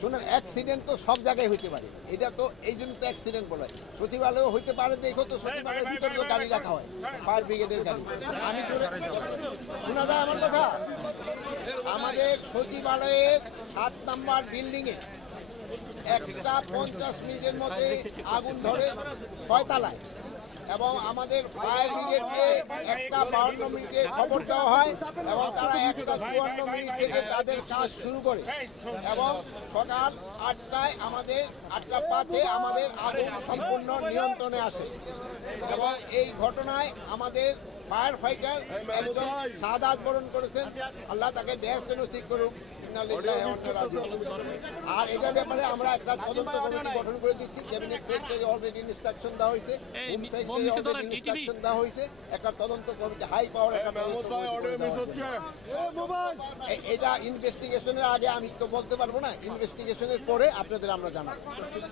শুনুন, অ্যাক্সিডেন্ট তো সব জায়গায় হইতে পারে, এটা তো এই জন্য তো অ্যাক্সিডেন্ট বলা হয়। সচিবালয়ও হইতে পারে, দেখো তো সচিবালয়ের ভিতরে তো গাড়ি রাখা হয়, ফায়ার ব্রিগেডের গাড়ি। আমি শোনা যায় আমার কথা? আমাদের সচিবালয়ের 7 নম্বর বিল্ডিংয়ে একটা 50 মিনিটের মধ্যে আগুন ধরে 6 তলায়, এবং আমাদের ফায়ার ব্রিগেডকে একটা 52 মিনিটে খবর দেওয়া হয়, এবং তারা একটা 54 মিনিট থেকে তাদের কাজ শুরু করে, এবং সকাল 8টায় আমাদের 8:05 আমাদের আগুন সম্পূর্ণ নিয়ন্ত্রণে আসে। এবং এই ঘটনায় আমাদের ফায়ার ফাইটার একজন শাহাদাত বরণ করেছেন, আল্লাহ তাকে বেহেশতে নসিব করুক। আর এটার ব্যাপারে আমরা একটা তদন্ত কমিটি গঠন করে দিচ্ছি। ক্যাবিনেট সেক্রেটারি অলরেডি ইনস্ট্রাকশন দেওয়া হয়েছে, হোম সেক্রেটারি অলরেডি ইনস্ট্রাকশন দেওয়া হয়েছে, একটা তদন্ত কমিটি, হাই পাওয়ার একটা তদন্ত কমিটি। এটা ইনভেস্টিগেশনের আগে আমি তো বলতে পারবো না, ইনভেস্টিগেশনের পরে আপনাদের আমরা জানাবো।